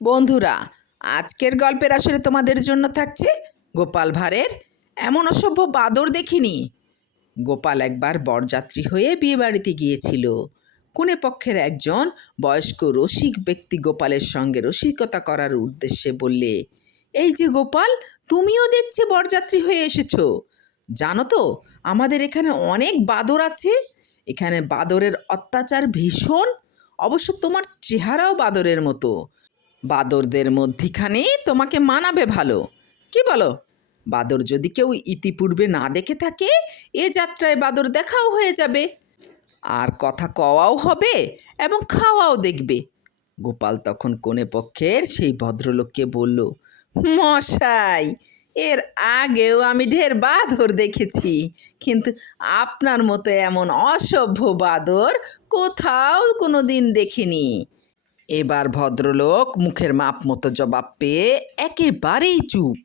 বন্ধুরা, আজকের গল্পের আসরে তোমাদের জন্য থাকছে গোপাল ভাঁড়ের এমন অসভ্য বাদর দেখিনি। গোপাল একবার বরযাত্রী হয়ে বিয়েবাড়িতে গিয়েছিল। কনে পক্ষের একজন বয়স্ক রসিক ব্যক্তি গোপালের সঙ্গে রসিকতা করার উদ্দেশ্যে বললে, এই যে গোপাল, তুমিও দেখছি বরযাত্রী হয়ে এসেছো। জানো তো, আমাদের এখানে অনেক বাদর আছে। এখানে বাদরের অত্যাচার ভীষণ। অবশ্য তোমার চেহারাও বাদরের মতো। বাদরদের মধ্যিখানে তোমাকে মানাবে ভালো। কি বলো? বাদর যদি কেউ ইতিপূর্বে না দেখে থাকে, এ যাত্রায় বাদর দেখাও হয়ে যাবে, আর কথা কওয়াও হবে এবং খাওয়াও দেখবে। গোপাল তখন কনে পক্ষের সেই ভদ্রলোককে বলল, মশাই, এর আগেও আমি ঢের বাদর দেখেছি, কিন্তু আপনার মতো এমন অসভ্য বাদর কোথাও কোনো দিন দেখিনি। এবার ভদ্রলোক মুখের মাপ মতো জবাব পেয়ে একেবারেই চুপ।